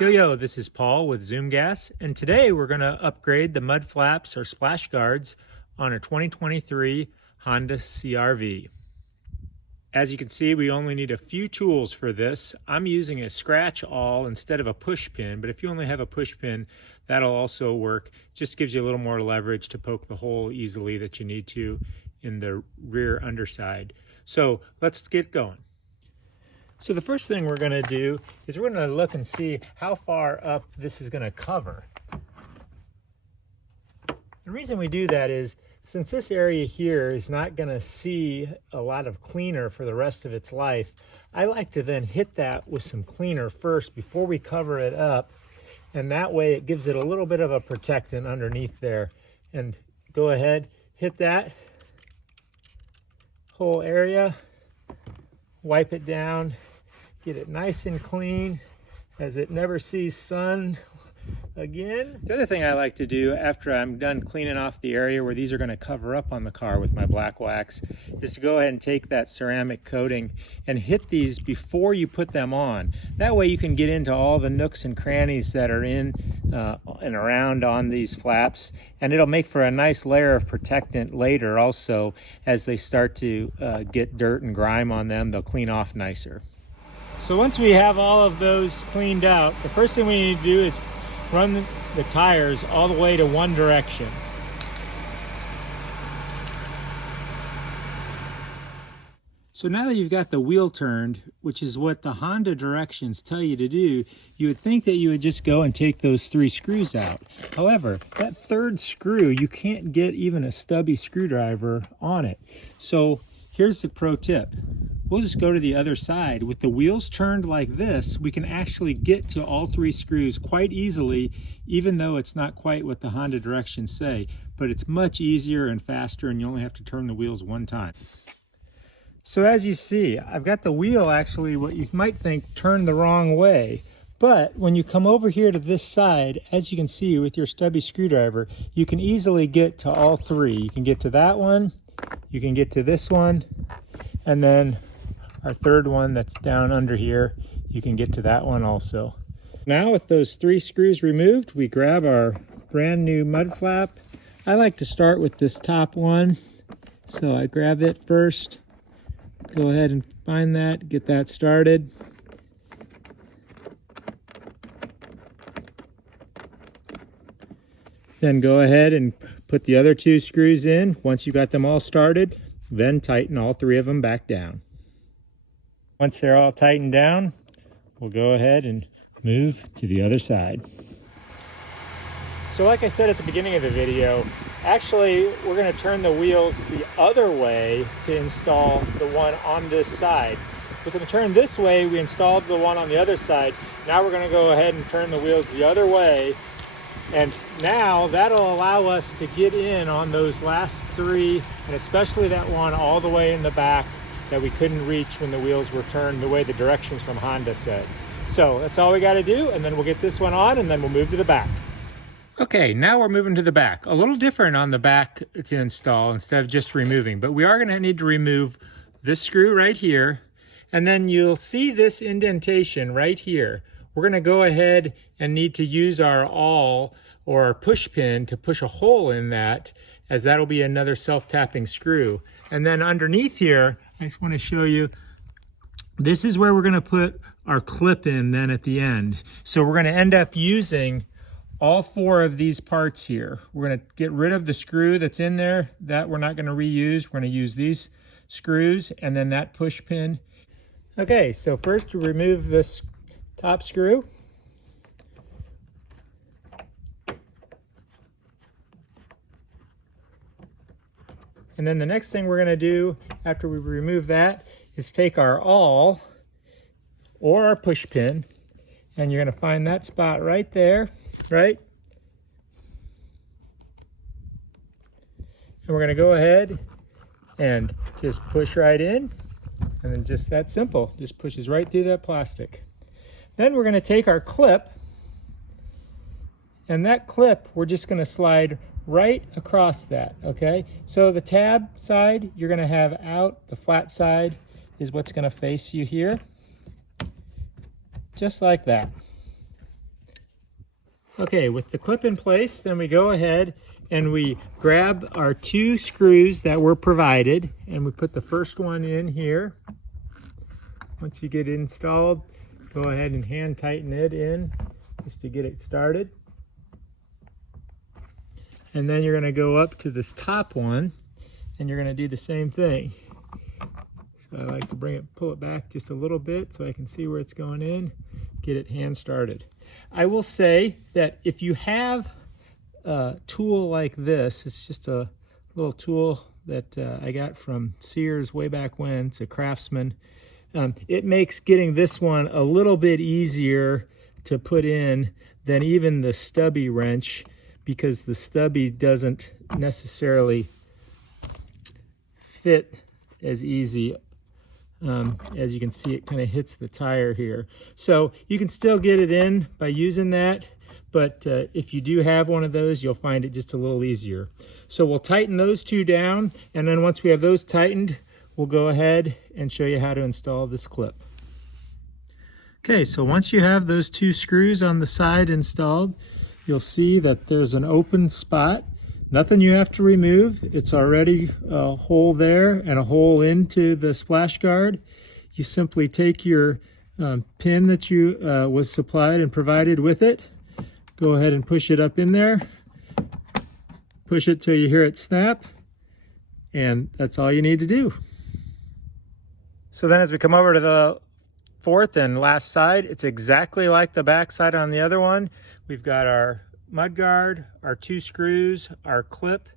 Yo, this is Paul with Zoom Gas, and today we're going to upgrade the mud flaps or splash guards on a 2023 Honda CR-V. As you can see, we only need a few tools for this. I'm using a scratch awl instead of a push pin, but if you only have a push pin, that'll also work. Just gives you a little more leverage to poke the hole easily that you need to in the rear underside. So let's get going. So the first thing we're going to do is we're going to look and see how far up this is going to cover. The reason we do that is since this area here is not going to see a lot of cleaner for the rest of its life, I like to then hit that with some cleaner first before we cover it up, and that way it gives it a little bit of a protectant underneath there. And go ahead, hit that whole area, wipe it down, get it nice and clean as it never sees sun again. The other thing I like to do after I'm done cleaning off the area where these are going to cover up on the car with my black wax is to go ahead and take that ceramic coating and hit these before you put them on. That way you can get into all the nooks and crannies that are in and around on these flaps, and it'll make for a nice layer of protectant later also. As they start to get dirt and grime on them, they'll clean off nicer. So once we have all of those cleaned out, the first thing we need to do is run the tires all the way to one direction. So now that you've got the wheel turned, which is what the Honda directions tell you to do, you would think that you would just go and take those 3 screws out. However, that 3rd screw, you can't get even a stubby screwdriver on it. So here's the pro tip. We'll just go to the other side. With the wheels turned like this, we can actually get to all 3 screws quite easily, even though it's not quite what the Honda directions say. But it's much easier and faster, and you only have to turn the wheels one time. So as you see, I've got the wheel actually what you might think turned the wrong way. But when you come over here to this side, as you can see with your stubby screwdriver, you can easily get to all 3. You can get to that one, you can get to this one, and then our 3rd one that's down under here, you can get to that one also. Now with those 3 screws removed, we grab our brand new mud flap. I like to start with this top one. So I grab it first, go ahead and find that, get that started. Then go ahead and put the other 2 screws in. Once you got them all started, then tighten all 3 of them back down. Once they're all tightened down, we'll go ahead and move to the other side. So like I said at the beginning of the video, actually we're going to turn the wheels the other way to install the one on this side. With them turned this way, we installed the one on the other side. Now we're going to go ahead and turn the wheels the other way. And now that'll allow us to get in on those last 3, and especially that one all the way in the back that we couldn't reach when the wheels were turned the way the directions from Honda said. So that's all we got to do, and then we'll get this one on, and then we'll move to the back. Okay, now we're moving to the back. A little different on the back to install instead of just removing, but we are going to need to remove this screw right here, and then you'll see this indentation right here. We're going to go ahead and need to use our awl or our push pin to push a hole in that, as that'll be another self-tapping screw. And then underneath here, I just want to show you, this is where we're going to put our clip in then at the end. So we're going to end up using all 4 of these parts here. We're going to get rid of the screw that's in there that we're not going to reuse. We're going to use these screws and then that push pin. Okay, so first we remove this top screw. And then the next thing we're going to do after we remove that is take our awl or our push pin, and you're going to find that spot right there, right? And we're going to go ahead and just push right in, and then just that simple, just pushes right through that plastic. Then we're going to take our clip, and that clip we're just going to slide right across that, okay? So the tab side you're going to have out, the flat side is what's going to face you here. just like that. Okay, with the clip in place, then we go ahead and we grab our 2 screws that were provided, and we put the first one in here. Once you get it installed, go ahead and hand tighten it in just to get it started. And then you're going to go up to this top one, and you're going to do the same thing. So I like to pull it back just a little bit so I can see where it's going in, get it hand started. I will say that if you have a tool like this, it's just a little tool that I got from Sears way back when. It's a Craftsman. It makes getting this one a little bit easier to put in than even the stubby wrench, because the stubby doesn't necessarily fit as easy. As you can see, it kind of hits the tire here. So you can still get it in by using that, but if you do have one of those, you'll find it just a little easier. So we'll tighten those 2 down, and then once we have those tightened, we'll go ahead and show you how to install this clip. Okay, so once you have those 2 screws on the side installed, you'll see that there's an open spot. Nothing you have to remove. It's already a hole there and a hole into the splash guard. You simply take your pin that you was supplied and provided with it. Go ahead and push it up in there. Push it till you hear it snap. And that's all you need to do. So then as we come over to the 4th and last side, it's exactly like the back side on the other one. We've got our mud guard, our 2 screws, our clip,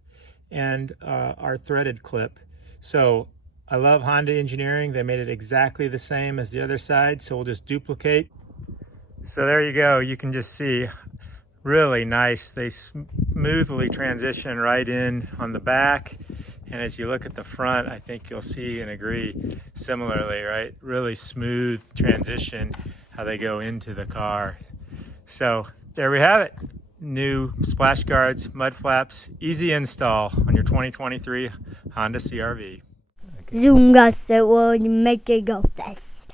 and our threaded clip. So I love Honda engineering. They made it exactly the same as the other side, so we'll just duplicate. So there you go. You can just see, really nice. They smoothly transition right in on the back. And as you look at the front, I think you'll see and agree similarly, right? Really smooth transition, how they go into the car. So there we have it. New splash guards, mud flaps, easy install on your 2023 Honda CR-V. Zoom gas, it will make it go fast.